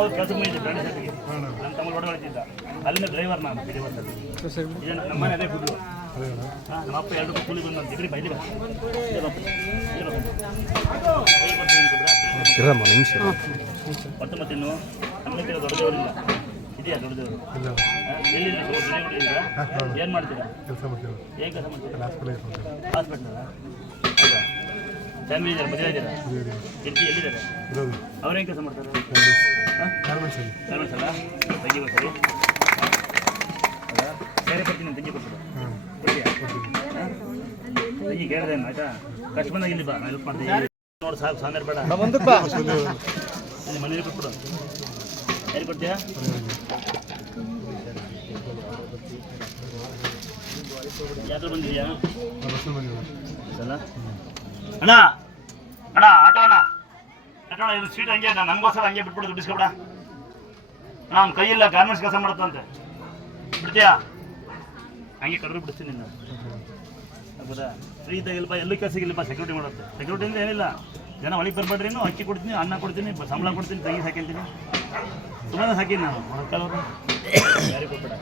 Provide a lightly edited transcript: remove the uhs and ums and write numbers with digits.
ಮೊದಲು ಕೆಲಸ ಮುಗಿದ್ದೆ ಬ್ರ್ಯಾಂಡ್ ಸೆಟ್ಗೆ ನನ್ನ ತಮ್ಮ ಹೊಡೆದಿದ್ದ ಅಲ್ಲಿಂದ ಡ್ರೈವರ್ ನಾನು ಬಿಡಿ ಬಸ್ಸಲ್ಲಿ ಈಗ ನಮ್ಮನೆ ಅದೇ ಗುಡ್ಡು ನಮ್ಮ ಅಪ್ಪ 2 ರೂಪಾಯಿ ಕೂಲಿ ಬಂದು ಡಿಗ್ರಿ ಬೈಲಿ ಮತ್ತೆ ಇನ್ನು ನಮ್ಮನೆ ದೊಡ್ಡದೇವರಿಲ್ಲ ಇದೆಯಾ ದೊಡ್ಡದೇವರು ಎಲ್ಲಿಲ್ಲ ಏನು ಮಾಡ್ತೀರಾ ಏನು ಕೆಲಸ ಮಾಡ್ತೀರಾ ಹಾಸ್ಪಿಟಲ್ ಫ್ಯಾಮಿಲಿ ಇದ್ದಾರೆ ಮದುವೆ ಇದ್ದೀರಾ ಎಲ್ಲಿದ್ದಾರೆ ಅವ್ರೇನು ಕೆಲಸ ಮಾಡ್ತಾರೆ ಗಾರ್ಮೆಂಟ್ಸ್ ಅಲ್ಲ ತಂಗಿ ಬರ್ತಾರೆ ಬೇರೆ ಕೊಡ್ತೀನಿ ತಂಗಿ ಕೊಡ್ತೀರಾ ತಂಗಿ ಕೇಳಿದೆ ಆಯ್ತಾ ಕಷ್ಟ ಬಂದಾಗ ಇಲ್ಲಿ ಬಾ ನಾನು ಹೆಲ್ಪ್ ಮಾಡ್ತೀನಿ ನೋಡಿ ಸಾಕು ಸಾಂದಾರ ಬೇಡ ಮನೇಲಿ ಕೊಟ್ಬಿಡು ಯಾರು ಕೊಡ್ತೀಯಾ ಯಾತ್ರ ಬಂದಿದ್ಯಾ ಅಲ್ಲ ಅಣ್ಣ ಅಣ್ಣ ಆಟೋ ಅಣ್ಣ ಇದು ಸೀಟ್ ಹಂಗೆ ನಮಗೋಸ್ಕರ ಹಂಗೆ ಬಿಟ್ಬಿಡು ದುಡ್ಡಿಸ್ಕೊಬಿಡ ಅಣ್ಣ ಅವ್ನ ಕೈಯಿಲ್ಲ ಗಾರ್ಮೆಂಟ್ಸ್ ಕೆಲಸ ಮಾಡುತ್ತಂತೆ ಬಿಡ್ತೀಯಾ ಹಂಗೆ ಕಡ್ರು ಬಿಡಿಸ್ತೀನಿ ನಿನ್ನ ಹೌದಾ ಫ್ರೀ ಇದ್ದಾಗಿಲ್ಲಪ್ಪ ಎಲ್ಲೂ ಕೆಲಸಗಿಲ್ಲಪ್ಪ ಸೆಕ್ಯೂರಿಟಿ ಮಾಡುತ್ತೆ ಸೆಕ್ಯೂರಿಟಿ ಅಂದರೆ ಏನಿಲ್ಲ ಜನ ಒಳಗೆ ಬರ್ಬೇಡ್ರಿ ಅಕ್ಕಿ ಕೊಡ್ತೀನಿ ಅನ್ನ ಕೊಡ್ತೀನಿ ಸಂಬಳ ಕೊಡ್ತೀನಿ ತಂಗಿ ಸಾಕಿರ್ತೀನಿ ತುಂಬಾ ಸಾಕಿನಿ ನಾನು ಯಾರಿಗೆ ಕೊಡ್ಬೇಡ